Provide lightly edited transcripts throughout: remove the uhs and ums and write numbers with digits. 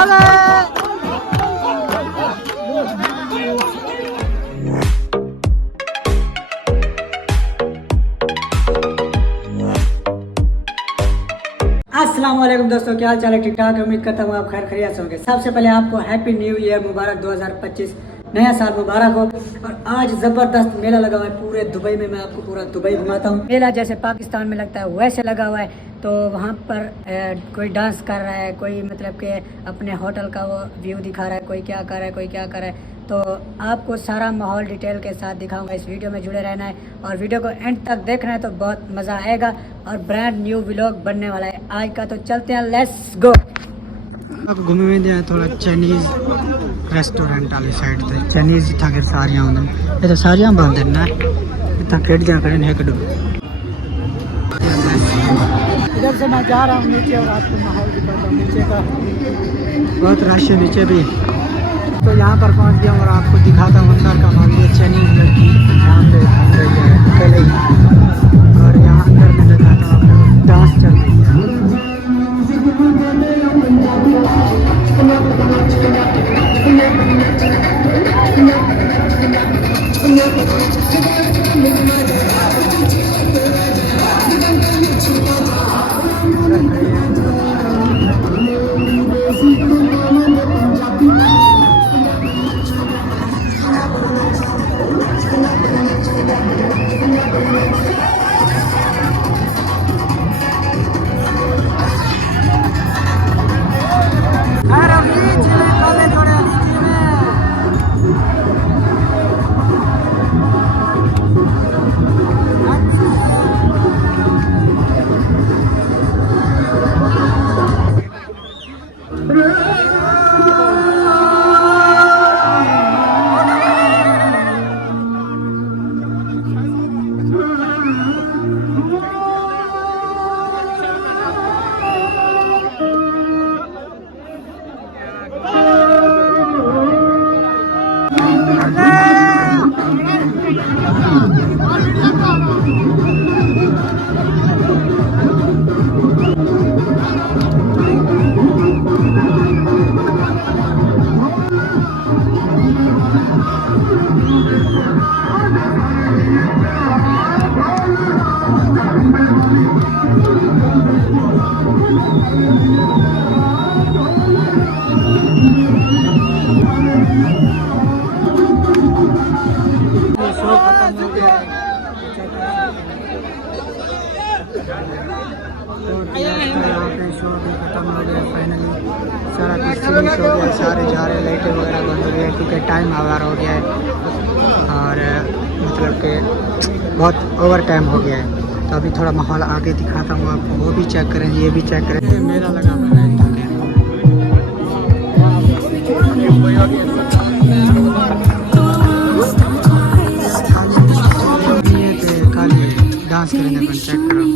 अस्सलाम वालेकुम दोस्तों, क्या हाल चाल है? ठीक ठाक है, उम्मीद करता हूँ आप खैर खैरियत से होंगे। सबसे पहले आपको हैप्पी न्यू ईयर मुबारक, 2025 नया साल मुबारक हो। और आज ज़बरदस्त मेला लगा हुआ है पूरे दुबई में। मैं आपको पूरा दुबई घुमाता हूँ। मेला जैसे पाकिस्तान में लगता है वैसे लगा हुआ है। तो वहाँ पर कोई डांस कर रहा है, कोई मतलब कि अपने होटल का वो व्यू दिखा रहा है, कोई क्या कर रहा है, कोई क्या कर रहा है। तो आपको सारा माहौल डिटेल के साथ दिखाऊंगा। इस वीडियो में जुड़े रहना है और वीडियो को एंड तक देखना है तो बहुत मज़ा आएगा और ब्रांड न्यू व्लॉग बनने वाला है आज का। तो चलते हैं, लेट्स गो। अब घूमे में दिया थोड़ा चाइनीज़ रेस्टोरेंट वाली साइड से। चाइनीज़ इतना के सारियाँ होंगे, ये तो सारियाँ बंद है ना, इतना खेट जा करें है कड़ू। इधर से मैं जा रहा हूँ नीचे और आपको माहौल दिखाता हूँ नीचे का। बहुत रश है नीचे भी। तो यहाँ पर पहुँच गया और आपको दिखाता हूँ अंदर का माहौल। ये चाइनीज़ लड़की यहाँ पे घूम रही है अकेले ही, और यहाँ अंदर में दिखाता हूँ आपको डांस चल रही है। सारे जा रहे, लाइटें वगैरह बंद हो गई है क्योंकि टाइम आवर हो गया है और मतलब कि बहुत ओवर टाइम हो गया है। तो अभी थोड़ा माहौल आगे दिखाता हूँ आपको, वो भी चेक करें, ये भी चेक करें। मेरा लगा हुआ है डांस करेंगे, अपन चेक करो।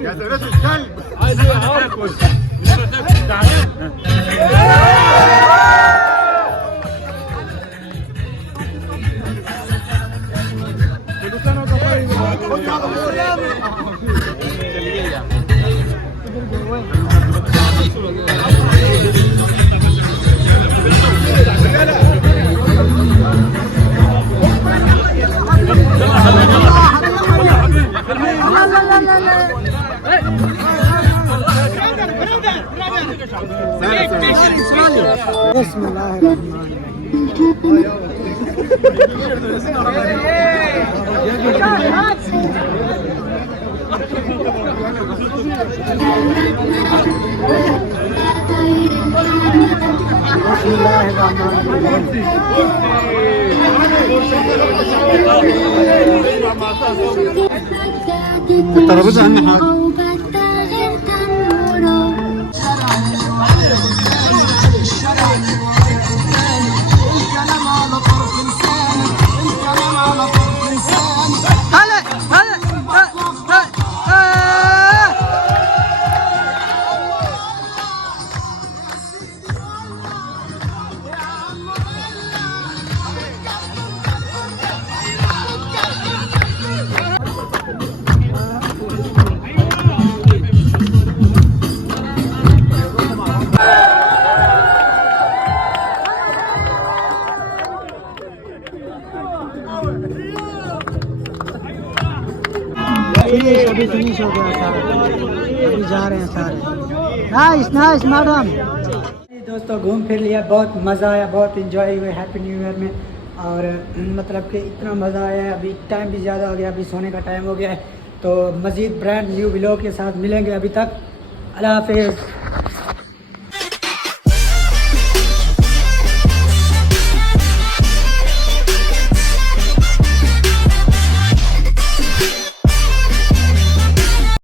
يا زلمه الكلب عايز ياكل بسم الله الرحمن الترابيزه عندنا حاجه अभी फिनिश हो गया सारा, अभी जा रहे हैं सारे। Nice nice madam. दोस्तों घूम फिर लिया, बहुत मज़ा आया, बहुत इंजॉय हुए हैप्पी न्यू ईयर में। और मतलब कि इतना मज़ा आया है, अभी टाइम भी ज़्यादा हो गया, अभी सोने का टाइम हो गया है। तो मज़ीद ब्रांड न्यू व्लॉग के साथ मिलेंगे, अभी तक अल्लाह हाफिज़।